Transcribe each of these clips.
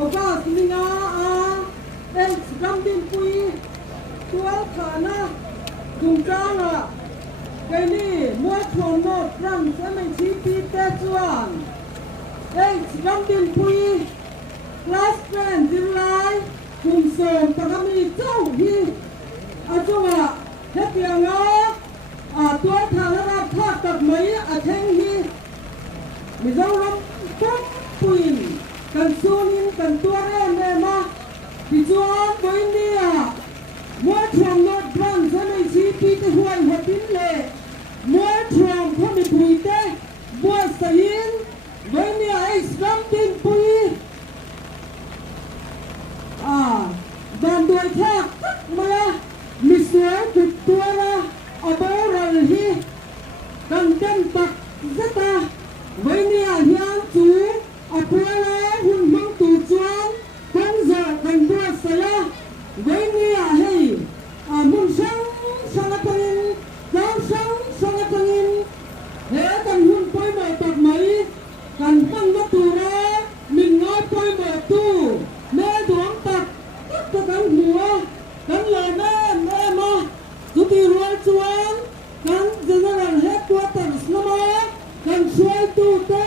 oka sininga el gambin pui tua thana dungkanga kaini mua thon no ram samai chi pi te chuan el gambin pui last friend dilai kum som takami chau hi achunga hepianga tua thana ra tha tak mai a theng hi mizoram pop pui kan sunin kan tuare mema tijuan boinia mua thom no drum samai chi pi te huai hotin le mua thom khomi pui te bua sain boinia ai sram tin pui dan doi thak maya misua tuara aboral hi kan tem tak zata boinia hian chu apura hun mang tu chuan kan zo kan bua saya boinia hei mun sang sangatangin dau sang sangatangin he kan hun poi mai tak mai kan pang na tu ra min ngoi poi mai tu me duang tak tak kan hua kan la na ma tu ti rual chuan kan general headquarters nama kan suai tu te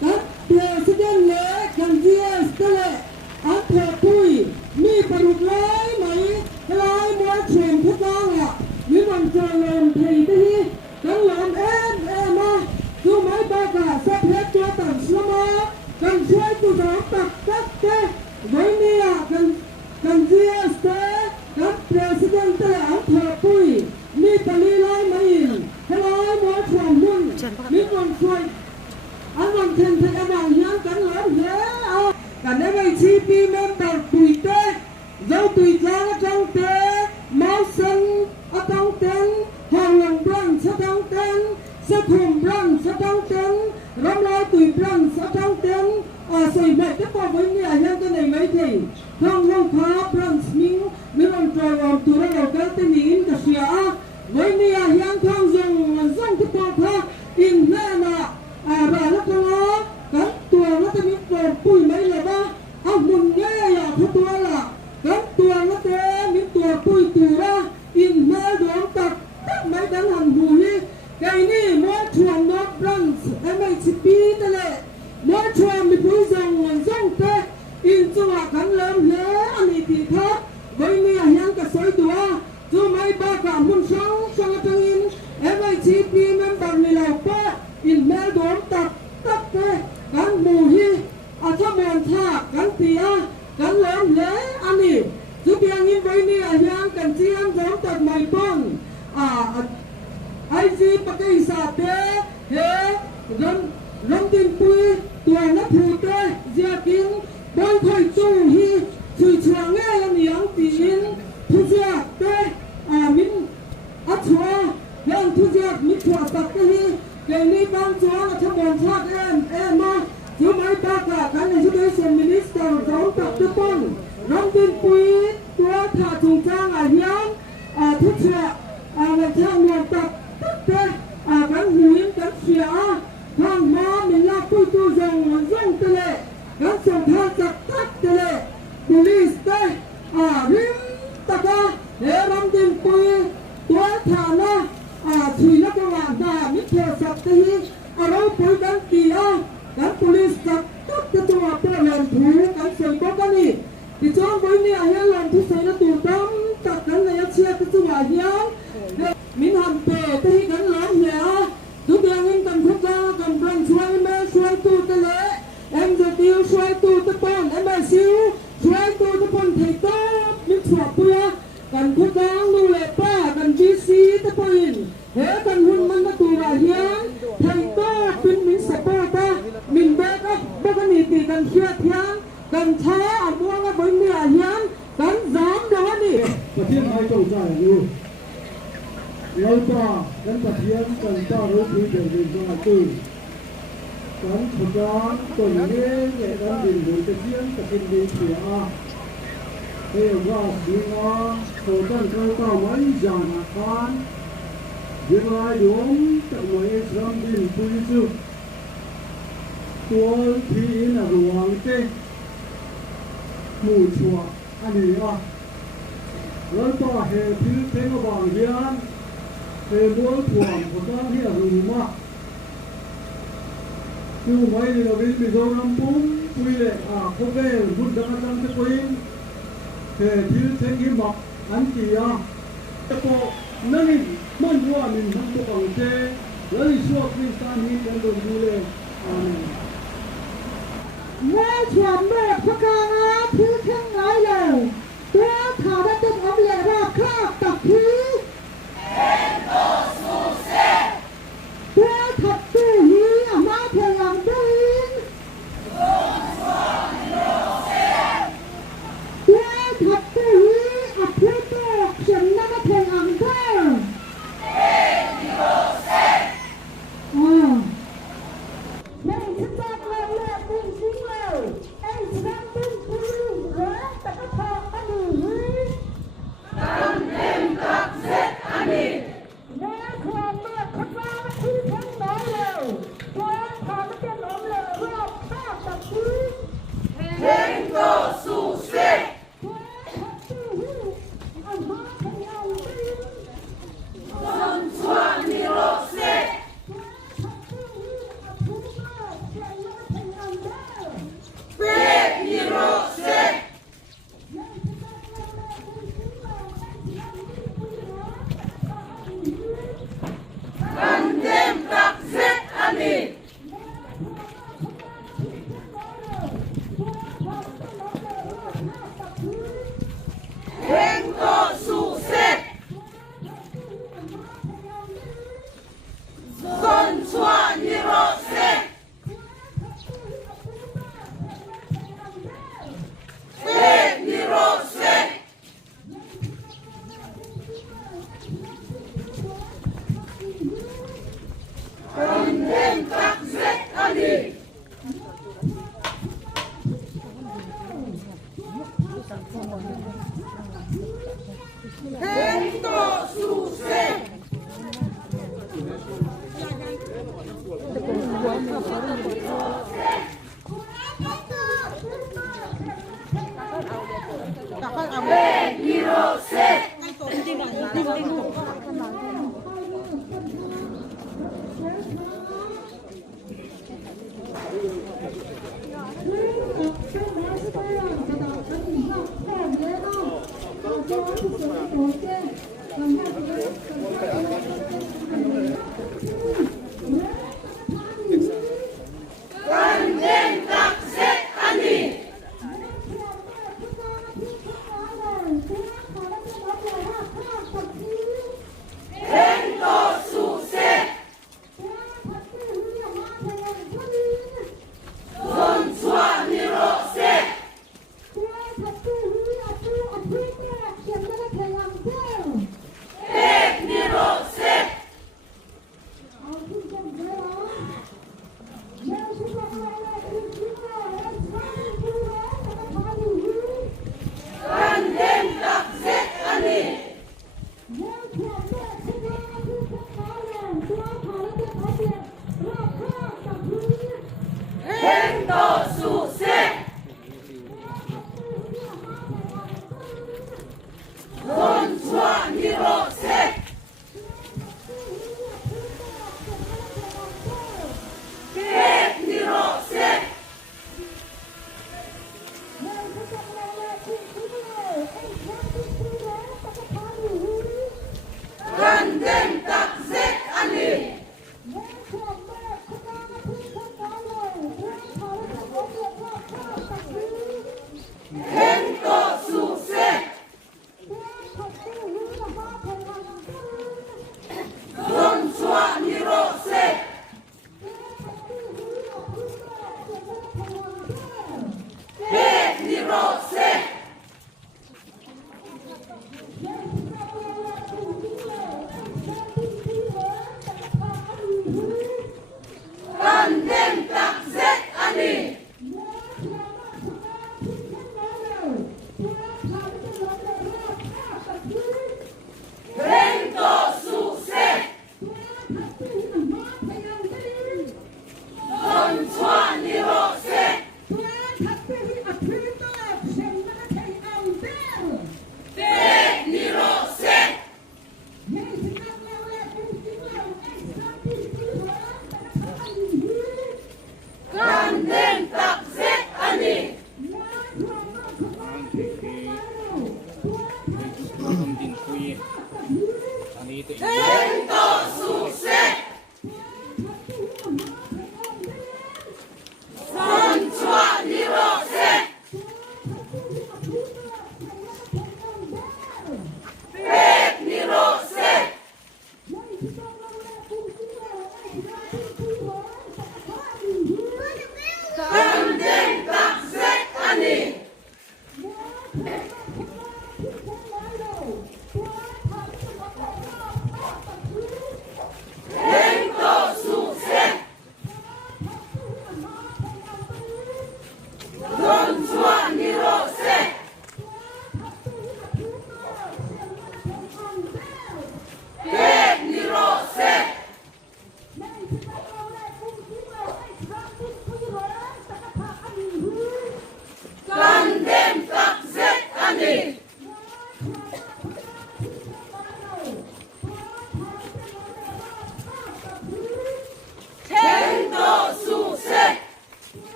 kan president le kan GS te le an the pui mi paruk lai mai lai mua thuyền thất lang mi man cha lom thei te hi kan lom ma tu mai ba ka sap headquarters nama kan suai tu da tak tak te với mi kan GS te kan president te an the pui mi tali lai mai lai mua thuyền mun mi man suai anh làm thành thật em bảo nhá cắn lớn thế cả nếu vậy chi pi member tùy tê dâu tùy trang ở trong tê máu sân ở trong tên hàng lòng brand ở trong tên sơ thùng brand ở trong tên râm lai tùy brand ở trong tên sợi mẹ tiếp vào với nhà nhân cái này mấy thì không phá brand mình làm trò làm tụi nó đầu cái tên in cả xìa với nhà nhân không dùng tiếp vào phá in nè mà bà nó có cái tua nóจะมีตัวปุ๋ยไหมล่ะบ้าเอามุนแย่อย่าพูดตัวล่ะcái tua nóจะมีตัวปุ๋ยตัวอินแม่ดวงตักไม่กันหันหูนี่ไก่นี่ม้วนชวนนกบรันส์ไม่ชิปีนั่นแหละม้วนชวนมีปุ๋ยส่งเตะอินจังหวะกันเริ่มแล้วอันนี้ตีทับไว้เนี่ยยังกระสอยตัวจู่ไม่บ้ากับมุนช่องจังอินไม่ชิปีมันบังในเราป้าอินแม่ดวงตักเตะกันหมูฮีถ้ามองท่ากันเตียกันเริ่มแล้วอันนี้จุดยังอินไว้เนี่ยยังกันเจียมดวงตักไม่ป้องไอจีปากอิสาเตะเฮรำดินปุยตัวนับผูเตะเจียกินบอลคอยจูฮีช่วยเชื่อแง่ยังยังตีอินทุเจียเตะมินชัวยังทุเจียมิชัวสักทีเกี่ยนี้บางส่วนถ้ามองชาติมาจู่ไม่ปากกันในชุดเซนมินิสเตอร์ร้องตักตะปนรำดินปุยตัวถ่าจุงจ้างยังทุเจียวันช่างมองตักเตะกันหูยิงกันเสียทางม้ามิลาปุยตัวยังเตะเลยกันส่งทางจักตักเตะเลยบุลิสเตะริมตะกะรำดินปุยตัวถ่านะทีนักงานได้มิเทสัตย์เราปุยกันตีกันปุลิสจับตักตัวเปลี่ยนถูกันเสียงบอกกันนี่ที่จ้องไว้เนี่ยให้ลงทุกสิ่งละตัวตั้มตักกันในเชียร์ตัวยังมินหันเปย์ที่กันหลังเนี่ยทุกอย่างอินกันทุกอย่างกันบรันช่วยแม่ช่วยตัวตะเละจะติวช่วยตัวตะปอนแม่ซิวช่วยตัวตะปอนไทยโต้มิฉวบเพื่อกันทุกอย่างดูแลป้ากันจีซีตะปอนเฮ้กันหุ่นมันมาตัวยังไทยโต้เป็นมิสปอร์ตมินเบกบ้านนี้ตีกันเชียร์ยังกันแท้บัวว่าบนเนื้อยังกันจามเดี๋ยวนี้ประเทศไทยต้องใจอยู่เราจะกันประเทศกันจะรู้พื้นที่เป็นยังไงกันขยานตัวนี้เนี่ยกันดินหรือจะเที่ยงจะกินดินเสียเฮ้ยว่าดีนะโซตันก็ไม่จานอาคารยังไงดวงจะไม่สร้างดินปุยจุตัวที่น่ะรวงเต้ หมู่ชัวอันนี้อ่ะแล้วต่อเหตุที่เทงบางเฮียนเทบัวถ่วงผลตั้งที่รู้มากอยู่ไว้ในเราวิมีโซนำปุ้งปุยเลยพวกเอ๋บุญดังจังจะปุยเหตุที่เทงหิมบอกอันกี่อ่ะแต่พอนั่นนี่มันว่ามีทั้งตัวของเจแล้วอีช่วงนี้สามียังโดนดูเลยแม่ชวนแม่พกางาถือแข้งไหลเลยตัวข่าวได้เป็นอมเล่ราคาตับทีตัวถัดตู้ฮีมาเพียงดินตัวถัดตู้ฮีอัพเพลโตเขียนน้ำเพียงเดิมไม่คิดว่าเราเลือกจริงๆเลยไอ้ฉันเป็นผู้หญิงแต่ก็พออันนี้กันเต็มตักเสร็จอันนี้แม่ความเลือกคนว่าที่ทั้งน้อยเลยตัวพาไม่เป็นอมเลยรอบข้าวตัดที่เฮงโตสู่เสร็จตัวทัดตู้หูอันมาพยาวดินส่วนชวนนิโรเสร็จ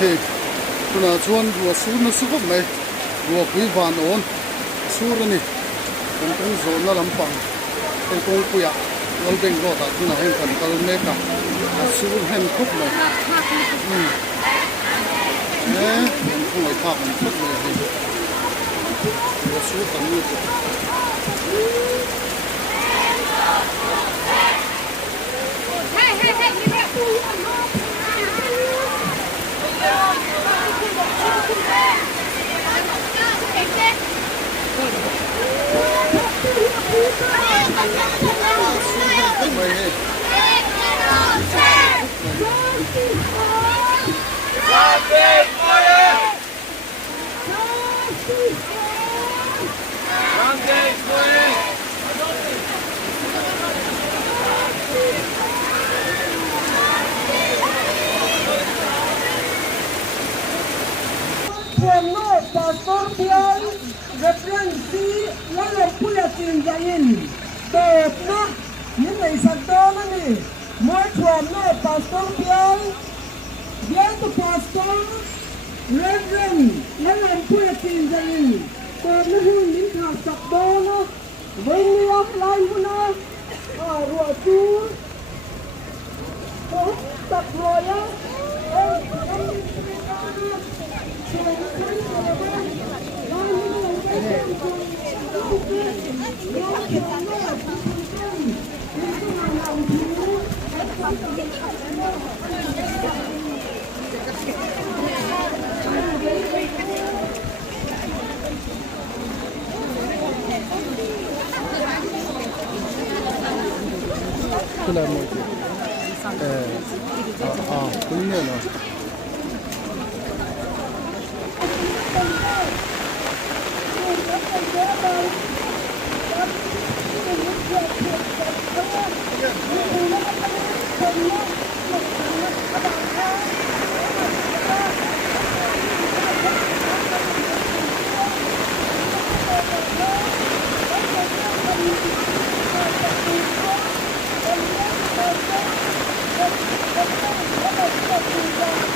thì tuna chuan rùa su nó su gốc này rùa quý vàn ổn su rồi nè cũng cũng rồi nó làm bằng cái công cụ à nó bên đó ta tuna hem phần tao mê cả su hem khúc này nè em không lại phạt mình khúc này rùa su tầm như Pueblo Pastor Pion, referensi lalu punya tinjain. Tepna, ini satu ni. Mau pueblo Pastor Pion, dia tu pastor, reverend lalu punya tinjain. Tepna ini kan satu na, bini lain puna, ruatu, oh tak roya, cái là một đúng rồi. Thank you.